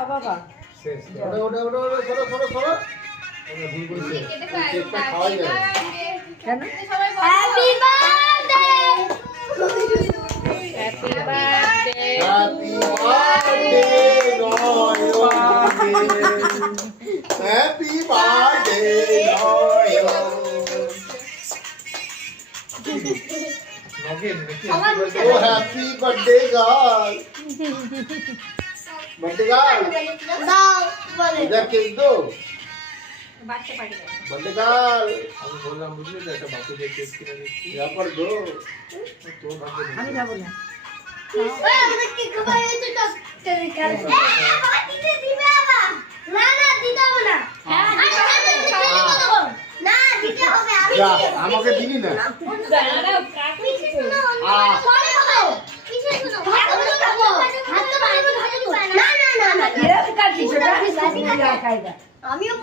বাবা শেষ ওটা সরো আমরা ভুল করেছি কেকটা খাওয়াই যায় কেন happy birthday happy birthday happy birthday happy birthday ও happy birthday girl birthday girl দাও বলে ইধর কেক দো বাচ্চা পার্টি বার্থডে গার্ল আমি বললাম বুঝলি তো একটা বাপু দিয়ে কেক কিনে দিচ্ছি यहाँ पर दो তোর ভাগ্যে নেই। আমি যাব না ওই আমাদের কি খাবার হয়েছে তো কাল বাবা দিতে দিবে বাবা না দিতে হবে না না দিতে হবে আমি যা আমাকে দিলি না দাঁড়াও কাকে পরে খাবো পিছে শুনো হাত তো পারবো না না এরা কাটি সেটা খাইবা আমিও